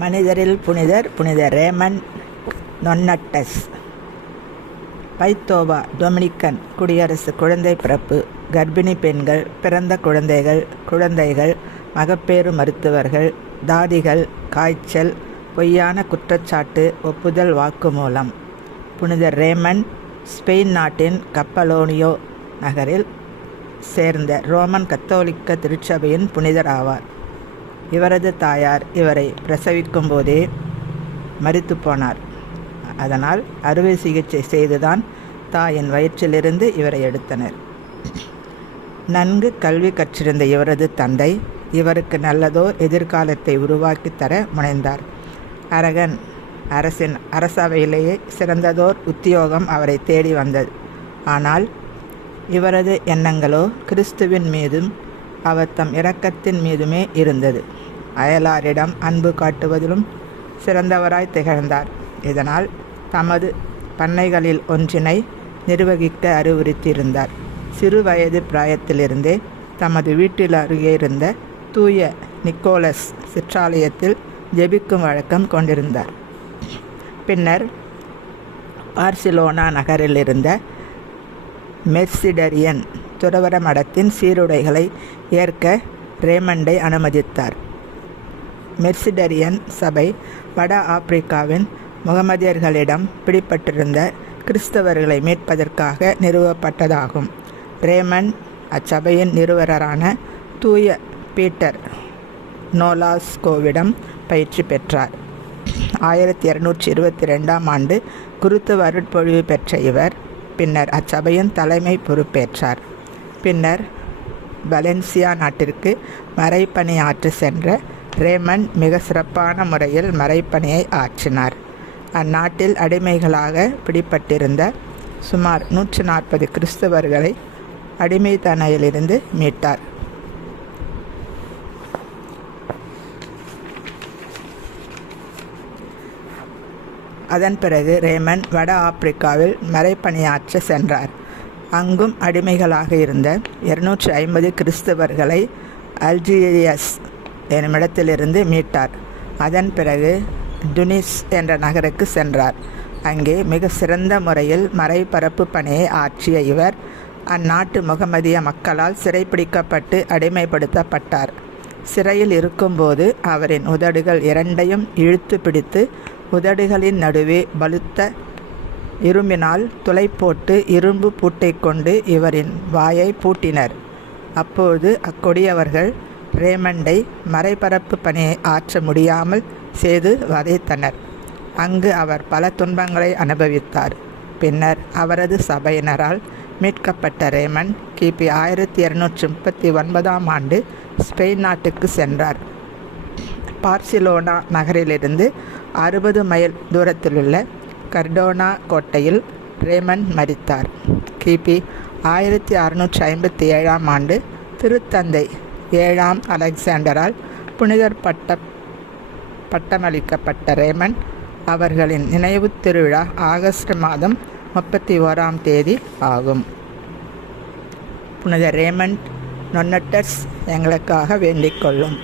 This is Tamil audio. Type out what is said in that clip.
மனிதரில் புனிதர் புனித ரேமன் நொன்னட்டஸ். பைத்தோவா டொமினிக்கன் குடியரசு குழந்தை பிறப்பு கர்ப்பிணி பெண்கள் பிறந்த குழந்தைகள் குழந்தைகள் மகப்பேறு மருத்துவர்கள் தாதிகள் காய்ச்சல் பொய்யான குற்றச்சாட்டு ஒப்புதல் வாக்குமூலம். புனித ரேமன் ஸ்பெயின் நாட்டின் கப்பலோனியோ நகரில் சேர்ந்த ரோமன் கத்தோலிக்க திருச்சபையின் புனிதர் ஆவார். இவரது தாயார் இவரை பிரசவிக்கும் போதே மறித்து போனார். அதனால் அறுவை சிகிச்சை செய்துதான் தாயின் வயிற்றிலிருந்து இவரை எடுத்தனர். நன்கு கல்வி கற்றிருந்த இவரது தந்தை இவருக்கு நல்லதோர் எதிர்காலத்தை உருவாக்கி தர முனைந்தார். அரகன் அரசின் அரசவையிலேயே சிறந்ததோர் உத்தியோகம் அவரை தேடி வந்தது. ஆனால் இவரது எண்ணங்களோ கிறிஸ்துவின் மீதும் அவர் தம் இரக்கத்தின் மீதுமே இருந்தது. அயலாரிடம் அன்பு காட்டுவதிலும் சிறந்தவராய் திகழ்ந்தார். இதனால் தமது பண்ணைகளில் ஒன்றினை நிர்வகிக்க அறிவுறுத்தியிருந்தார். சிறு வயது பிராயத்திலிருந்தே தமது வீட்டில் அருகே இருந்த தூய நிக்கோலஸ் சிற்றாலயத்தில் ஜெபிக்கும் வழக்கம் கொண்டிருந்தார். பின்னர் பார்சிலோனா நகரில் இருந்த மெர்சிடரியன் துறவர மடத்தின் சீருடைகளை ஏற்க ரேமண்டை அனுமதித்தார். மெர்சிடரியன் சபை வட ஆப்பிரிக்காவின் முகமதியர்களிடம் பிடிப்பட்டிருந்த கிறிஸ்தவர்களை மீட்பதற்காக நிறுவப்பட்டதாகும். ரேமன் அச்சபையின் நிறுவனரான தூய பீட்டர் நோலாஸ்கோவிடம் பயிற்சி பெற்றார். ஆயிரத்தி இரநூற்றி இருபத்தி ரெண்டாம் ஆண்டு குருத்துவ அருட்பொழிவு பெற்ற இவர் பின்னர் அச்சபையின் தலைமை பொறுப்பேற்றார். பின்னர் வலென்சியா நாட்டிற்கு மறைப்பணி சென்ற ரேமன் மிக சிறப்பான முறையில் மறைப்பணியை ஆற்றினார். அந்நாட்டில் அடிமைகளாக பிடிப்பட்டிருந்த சுமார் நூற்று நாற்பது கிறிஸ்தவர்களை அடிமைத்தனையிலிருந்து மீட்டார். அதன் பிறகு ரேமன் வட ஆப்பிரிக்காவில் மறைப்பணியாற்ற சென்றார். அங்கும் அடிமைகளாக இருந்த இருநூற்றி ஐம்பது கிறிஸ்தவர்களை அல்ஜீரியஸ் என்னுமிடத்திலிருந்து மீட்டார். அதன் பிறகு டுனிஸ் என்ற நகருக்கு சென்றார். அங்கே மிக சிறந்த முறையில் மறைபரப்பு பணியை ஆற்றிய இவர் அந்நாட்டு முகமதிய மக்களால் சிறைப்பிடிக்கப்பட்டு அடிமைப்படுத்தப்பட்டார். சிறையில் இருக்கும்போது அவரின் உதடுகள் இரண்டையும் இழுத்து பிடித்து உதடுகளின் நடுவே பலுத்த இரும்பினால் துளை போட்டு இரும்பு பூட்டை கொண்டு இவரின் வாயை பூட்டினர். அப்போது அக்கொடியவர்கள் ரேமண்டை மறைபரப்பு பணியை ஆற்ற முடியாமல் செய்து வதைத்தனர். அங்கு அவர் பல துன்பங்களை அனுபவித்தார். பின்னர் அவரது சபையினரால் மீட்கப்பட்ட ரேமன் கிபி ஆயிரத்தி இரநூற்றி முப்பத்தி ஒன்பதாம் ஆண்டு ஸ்பெயின் நாட்டுக்கு சென்றார். பார்சிலோனா நகரிலிருந்து அறுபது மைல் தூரத்திலுள்ள கர்டோனா கோட்டையில் ரேமன் மரித்தார். கிபி ஆயிரத்தி அறுநூற்றி ஐம்பத்தி ஏழாம் ஆண்டு திருத்தந்தை ஏழாம் அலெக்சாண்டரால் புனிதர் பட்ட பட்டமளிக்கப்பட்ட ரேமன் அவர்களின் நினைவு திருவிழா ஆகஸ்ட் மாதம் முப்பத்தி ஓராம் தேதி ஆகும். புனித ரேமண்ட் நொன்னட்டர்ஸ் எங்களுக்காக வேண்டிக் கொள்ளும்.